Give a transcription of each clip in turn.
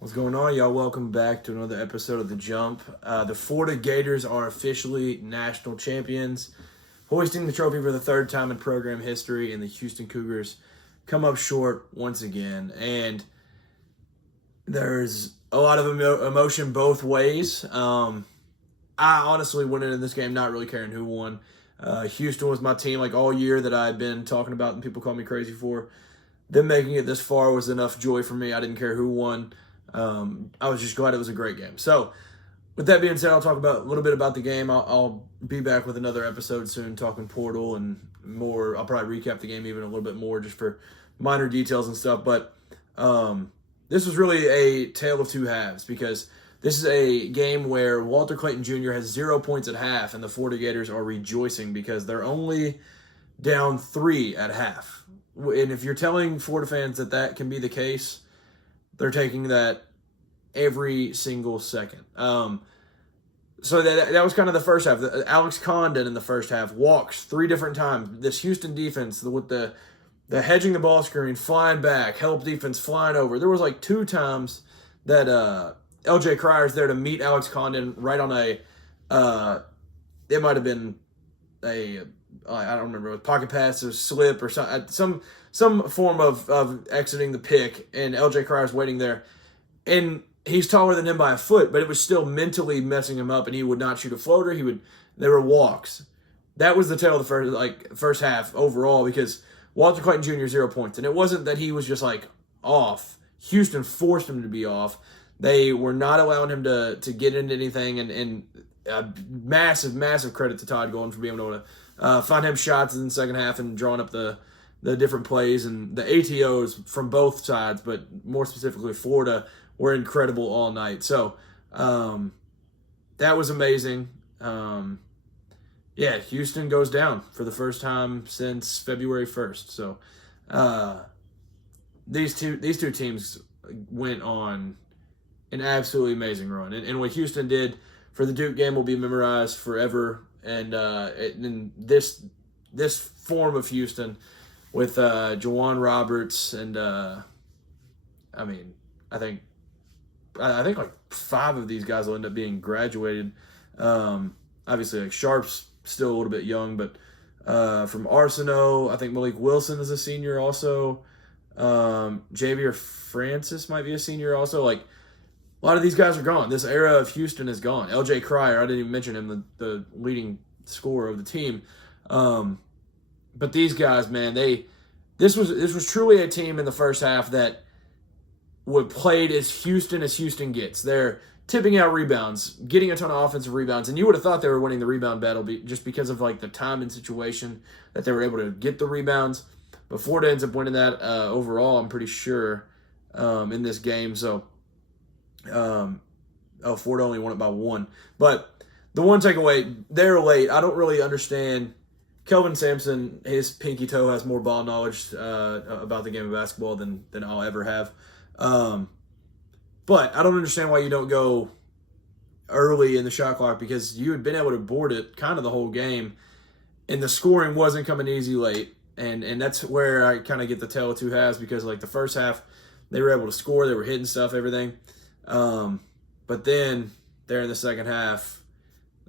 What's going on, y'all? Welcome back to another episode of The Jump. The Florida Gators are officially national champions, hoisting the trophy for the third time in program history, and the Houston Cougars come up short once again. And there's a lot of emotion both ways. I honestly went into this game not really caring who won. Houston was my team like all year that I've been talking about and people call me crazy for. Them making it this far was enough joy for me. I didn't care who won. I was just glad it was a great game. So, with that being said, I'll talk about a little bit about the game. I'll be back with another episode soon, talking portal and more. I'll probably recap the game even a little bit more, just for minor details and stuff. But this was really a tale of two halves, because this is a game where Walter Clayton Jr. has 0 points at half, and the Florida Gators are rejoicing because they're only down 3 at half. And if you're telling Florida fans that that can be the case, they're taking that every single second. So that was kind of the first half. Alex Condon in the first half walks 3 different times. This Houston defense with the hedging the ball screen, flying back, help defense flying over. There was like 2 times that LJ Cryer's there to meet Alex Condon right on a it might have been a I don't remember, a pocket pass or slip or some form of exiting the pick, and LJ Cryer's waiting there, and he's taller than him by a foot, but it was still mentally messing him up, and he would not shoot a floater. There were walks. That was the tale of the first half overall, because Walter Clayton Jr. 0 points, and it wasn't that he was just like off. Houston forced him to be off. They were not allowing him to get into anything, and massive credit to Todd Golden for being able to find him shots in the second half and drawing up the different plays, and the ATOs from both sides, but more specifically Florida, were incredible all night. So that was amazing. Houston goes down for the first time since February 1st. So these two teams went on an absolutely amazing run, and what Houston did for the Duke game will be memorized forever. And this form of Houston with Juwan Roberts and I think like 5 of these guys will end up being graduated. Obviously, like Sharp's still a little bit young, but from Arsenault, I think Malik Wilson is a senior also. Javier Francis might be a senior also. Like, a lot of these guys are gone. This era of Houston is gone. LJ Cryer, I didn't even mention him, the leading scorer of the team. But these guys, man, this was truly a team in the first half that would played as Houston gets. They're tipping out rebounds, getting a ton of offensive rebounds, and you would have thought they were winning the rebound battle just because of like the time and situation that they were able to get the rebounds. But Florida ends up winning that overall, I'm pretty sure, in this game. So, Florida only won it by 1. But the one takeaway, they're late. I don't really understand. Kelvin Sampson, his pinky toe has more ball knowledge about the game of basketball than I'll ever have. But I don't understand why you don't go early in the shot clock, because you had been able to board it kind of the whole game, and the scoring wasn't coming easy late. And that's where I kind of get the tale of two halves, because like the first half, they were able to score, they were hitting stuff, everything. But then there in the second half,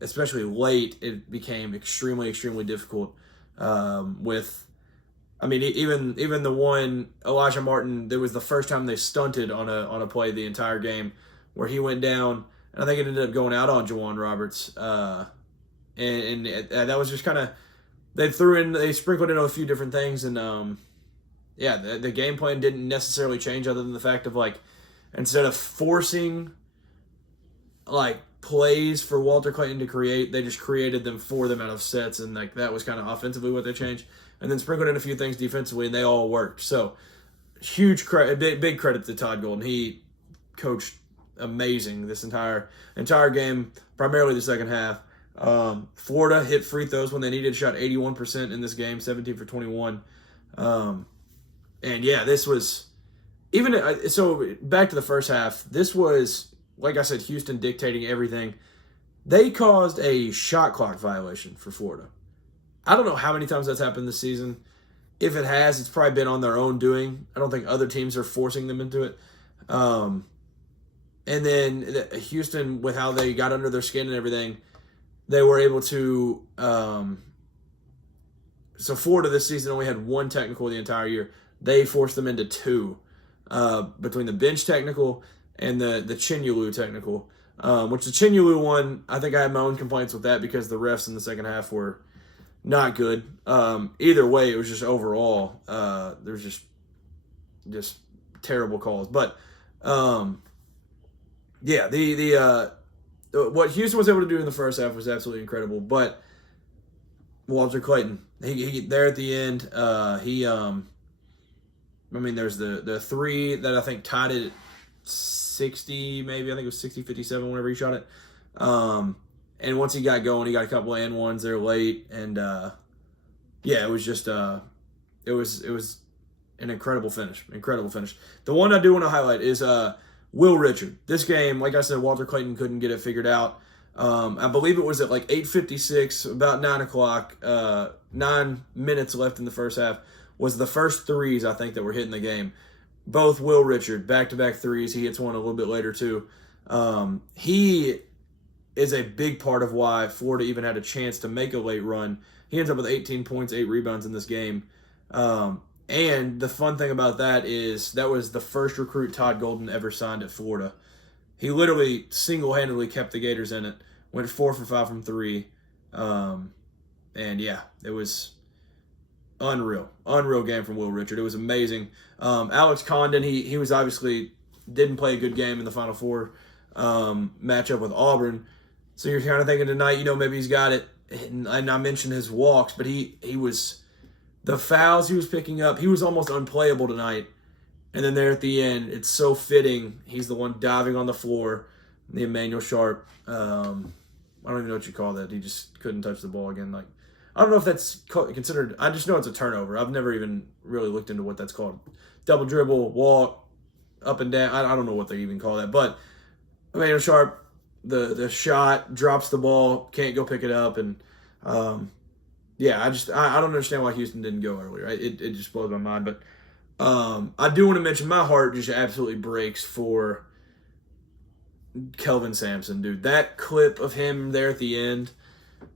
especially late, it became extremely difficult. Even the one Elijah Martin, there was the first time they stunted on a play the entire game, where he went down, and I think it ended up going out on Juwan Roberts. And that was just kind of, they sprinkled in a few different things, and the game plan didn't necessarily change, other than the fact of like, instead of forcing like plays for Walter Clayton to create, they just created them for them out of sets, and like that was kind of offensively what they changed, and then sprinkled in a few things defensively, and they all worked. So huge credit, big credit to Todd Golden. He coached amazing this entire game, primarily the second half. Florida hit free throws when they needed, shot 81% in this game, 17 for 21. This was so back to the first half. This was, like I said, Houston dictating everything. They caused a shot clock violation for Florida. I don't know how many times that's happened this season. If it has, it's probably been on their own doing. I don't think other teams are forcing them into it. And then Houston, with how they got under their skin and everything, they were able to. So Florida this season only had one technical the entire year. They forced them into two, between the bench technical and the Chinulu technical. Which the Chinulu one, I think I had my own complaints with that because the refs in the second half were not good. Either way, it was just overall there's just terrible calls. But yeah, the what Houston was able to do in the first half was absolutely incredible. But Walter Clayton, he there at the end, I mean, there's the three that I think tied it at 60, maybe. I think it was 60, 57 whenever he shot it. And once he got going, he got a couple of and ones there late. And, yeah, it was just it was an incredible finish. Incredible finish. The one I do want to highlight is Will Richard. This game, like I said, Walter Clayton couldn't get it figured out. I believe it was at like 8:56, about 9 o'clock, 9 minutes left in the first half, was the first threes, I think, that were hitting the game. Both Will Richard, back-to-back threes. He hits one a little bit later, too. He is a big part of why Florida even had a chance to make a late run. He ends up with 18 points, 8 rebounds in this game. And the fun thing about that is that was the first recruit Todd Golden ever signed at Florida. He literally single-handedly kept the Gators in it, went 4 for 5 from 3. And, yeah, it was unreal game from Will Richard. It was amazing. Alex Condon, he was obviously didn't play a good game in the Final Four matchup with Auburn. So you're kind of thinking tonight, maybe he's got it. And I mentioned his walks, but he was the fouls he was picking up. He was almost unplayable tonight. And then there at the end, it's so fitting. He's the one diving on the floor. The Emmanuel Sharp. I don't even know what you call that. He just couldn't touch the ball again. Like, I don't know if that's considered. I just know it's a turnover. I've never even really looked into what that's called. Double dribble, walk, up and down. I don't know what they even call that. But Emmanuel Sharp, the shot, drops the ball, can't go pick it up. And, yeah, I don't understand why Houston didn't go earlier. It just blows my mind. But I do want to mention my heart just absolutely breaks for Kelvin Sampson, dude. That clip of him there at the end,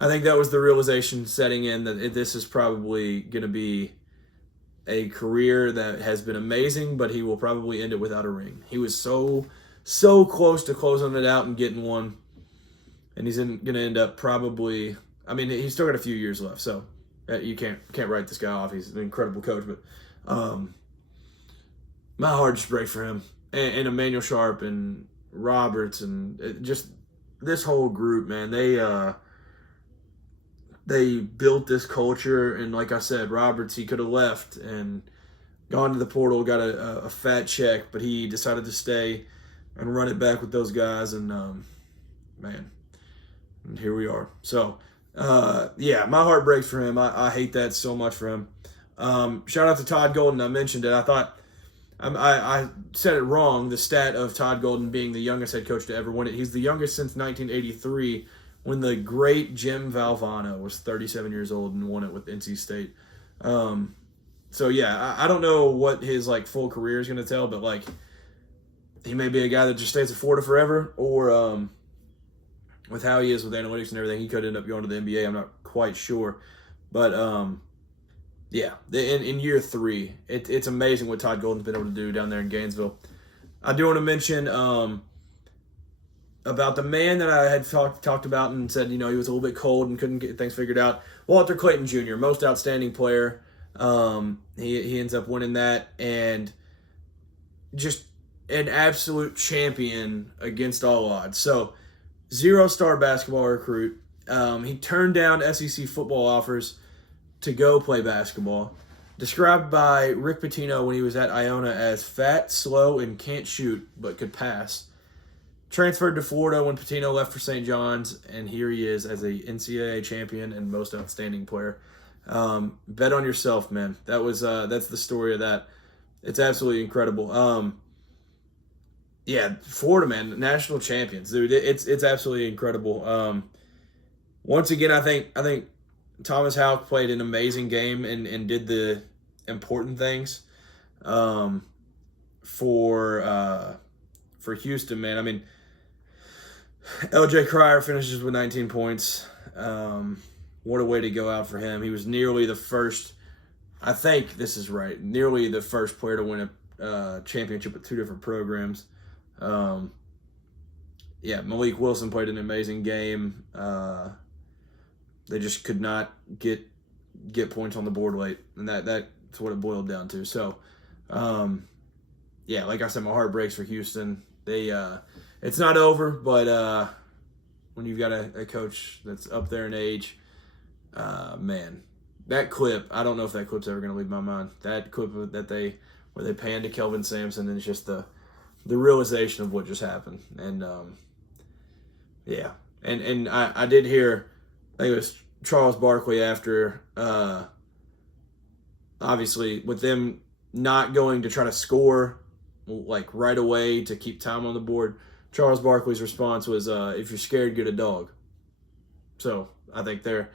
I think that was the realization setting in that this is probably going to be a career that has been amazing, but he will probably end it without a ring. He was so close to closing it out and getting one, and he's going to end up probably. I mean, he's still got a few years left, so you can't write this guy off. He's an incredible coach, but my heart just breaks for him and Emmanuel Sharp and Roberts and just this whole group, man. They built this culture, and like I said, Roberts, he could have left and gone to the portal, got a fat check, but he decided to stay and run it back with those guys, and man, and here we are. So, yeah, my heart breaks for him. I hate that so much for him. Shout out to Todd Golden. I mentioned it. I thought I said it wrong, the stat of Todd Golden being the youngest head coach to ever win it. He's the youngest since 1983, when the great Jim Valvano was 37 years old and won it with NC State. So, yeah, I don't know what his, full career is going to tell, but, he may be a guy that just stays at Florida forever, or with how he is with analytics and everything, he could end up going to the NBA. I'm not quite sure. But, yeah, in year 3, it's amazing what Todd Golden's been able to do down there in Gainesville. I do want to mention about the man that I had talked about and said, he was a little bit cold and couldn't get things figured out. Walter Clayton Jr., most outstanding player. He ends up winning that, and just an absolute champion against all odds. So, 0-star basketball recruit. He turned down SEC football offers to go play basketball. Described by Rick Pitino when he was at Iona as fat, slow, and can't shoot, but could pass. Transferred to Florida when Pitino left for St. John's, and here he is as a NCAA champion and most outstanding player. Bet on yourself, man. That's the story of that. It's absolutely incredible. Yeah, Florida, man, national champions, dude. It's absolutely incredible. Once again, I think Thomas Houck played an amazing game and did the important things for for Houston, man. I mean, LJ Cryer finishes with 19 points. What a way to go out for him. He was nearly the first, I think this is right, nearly the first player to win a championship with two different programs. Malik Wilson played an amazing game. They just could not get points on the board late, and that's what it boiled down to. So, like I said, my heart breaks for Houston. It's not over, but when you've got a coach that's up there in age, man, that clip, I don't know if that clip's ever going to leave my mind. That clip where they pan to Kelvin Sampson, and it's just the realization of what just happened. And, and I did hear, I think it was Charles Barkley after, obviously, with them not going to try to score like right away to keep time on the board, Charles Barkley's response was, if you're scared, get a dog. So I think they're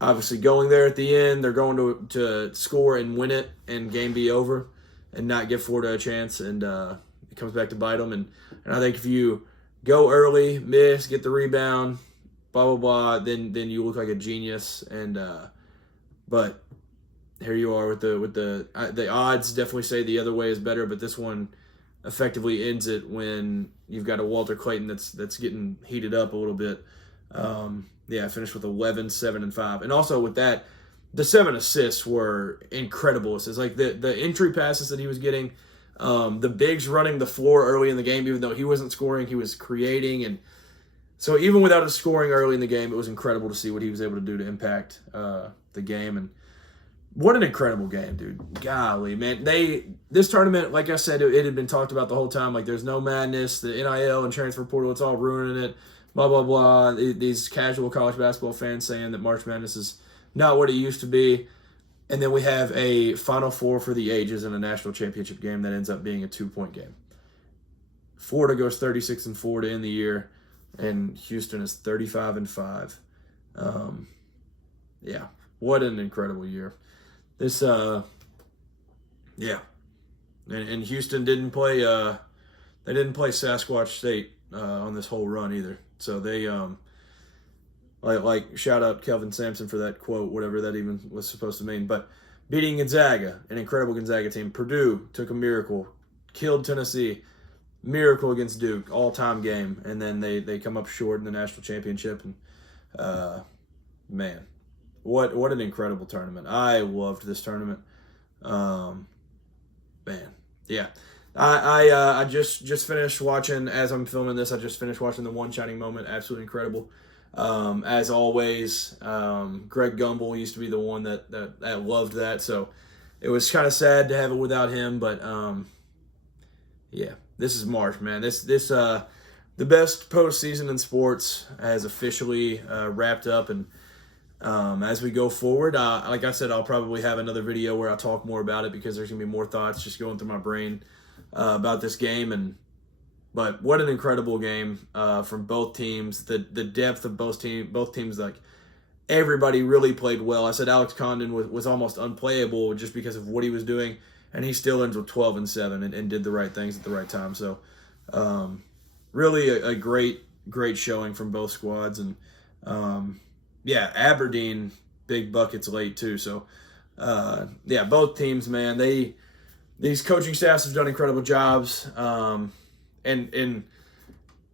obviously going there at the end. They're going to score and win it and game be over and not give Florida a chance. And it comes back to bite them. And I think if you go early, miss, get the rebound, blah, blah, blah, then you look like a genius. And but here you are with the odds definitely say the other way is better, but this one effectively ends it when you've got a Walter Clayton that's getting heated up a little bit. I finished with 11, 7, and 5. And also with that, the 7 assists were incredible. It's like the entry passes that he was getting, the bigs running the floor early in the game, even though he wasn't scoring, he was creating. And so even without his scoring early in the game, it was incredible to see what he was able to do to impact the game. And what an incredible game, dude. Golly, man. This tournament, like I said, it had been talked about the whole time. Like, there's no madness. The NIL and transfer portal, it's all ruining it. Blah, blah, blah. These casual college basketball fans saying that March Madness is not what it used to be. And then we have a Final Four for the ages in a national championship game that ends up being a 2-point game. Florida goes 36-4 to end the year, and Houston is 35-5. What an incredible year. This, and Houston didn't play. They didn't play Sasquatch State on this whole run either. So they, like shout out Kelvin Sampson for that quote, whatever that even was supposed to mean. But beating Gonzaga, an incredible Gonzaga team. Purdue took a miracle, killed Tennessee, miracle against Duke, all-time game, and then they come up short in the national championship. And man. What an incredible tournament. I loved this tournament. I just finished watching, as I'm filming this, I just finished watching the One Shining Moment. Absolutely incredible. As always, Greg Gumbel used to be the one that loved that, so it was kind of sad to have it without him, but this is March, man. This the best postseason in sports has officially wrapped up, and as we go forward, like I said, I'll probably have another video where I talk more about it because there's going to be more thoughts just going through my brain about this game. But what an incredible game from both teams. The depth of both teams, like everybody really played well. I said Alex Condon was almost unplayable just because of what he was doing, and he still ends with 12-7 and did the right things at the right time. So really a great showing from both squads. And Aberdeen, big buckets late too. So, both teams, man, these coaching staffs have done incredible jobs. And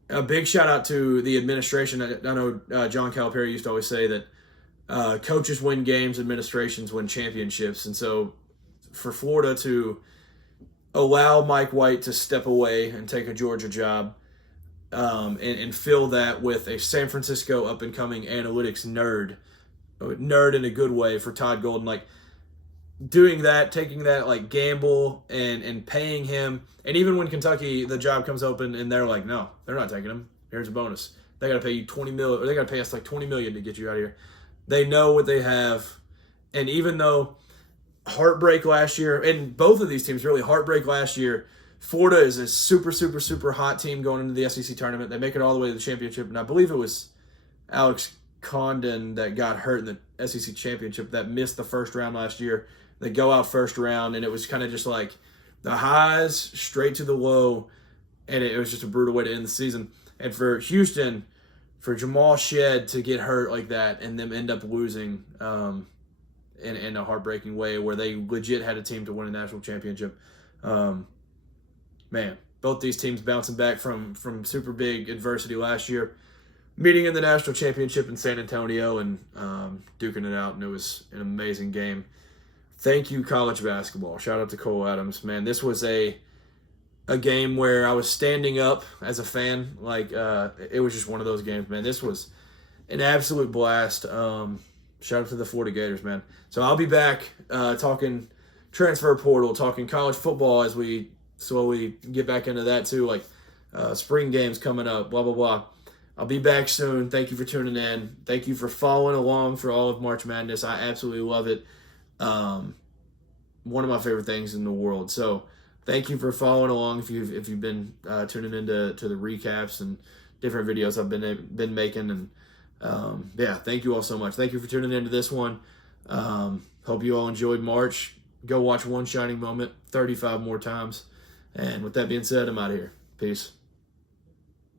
a big shout out to the administration. I know John Calipari used to always say that coaches win games, administrations win championships. And so for Florida to allow Mike White to step away and take a Georgia job, and fill that with a San Francisco up-and-coming analytics nerd in a good way for Todd Golden, like doing that, taking that like gamble and paying him. And even when Kentucky, the job comes open and they're like, no, they're not taking him. Here's a bonus. They got to pay you $20 million, or they got to pay us like $20 million to get you out of here. They know what they have. And even though heartbreak last year, and both of these teams really heartbreak last year, Florida is a super, super, super hot team going into the SEC tournament. They make it all the way to the championship, and I believe it was Alex Condon that got hurt in the SEC championship that missed the first round last year. They go out first round, and it was kind of just like the highs straight to the low. and it was just a brutal way to end the season. And for Houston, for Jamal Shead to get hurt like that and them end up losing in a heartbreaking way where they legit had a team to win a national championship. Man, both these teams bouncing back from super big adversity last year, meeting in the national championship in San Antonio and duking it out, and it was an amazing game. Thank you, college basketball. Shout out to Cole Adams. Man, this was a game where I was standing up as a fan. Like, it was just one of those games, man. This was an absolute blast. Shout out to the Florida Gators, man. So I'll be back talking transfer portal, talking college football as we slowly get back into that too, like spring games coming up, blah, blah, blah. I'll be back soon. Thank you for tuning in. Thank you for following along for all of March Madness. I absolutely love it. One of my favorite things in the world. So thank you for following along if you've been tuning into the recaps and different videos I've been making. And yeah, thank you all so much. Thank you for tuning into this one. Hope you all enjoyed March. Go watch One Shining Moment 35 more times. And with that being said, I'm out of here. Peace.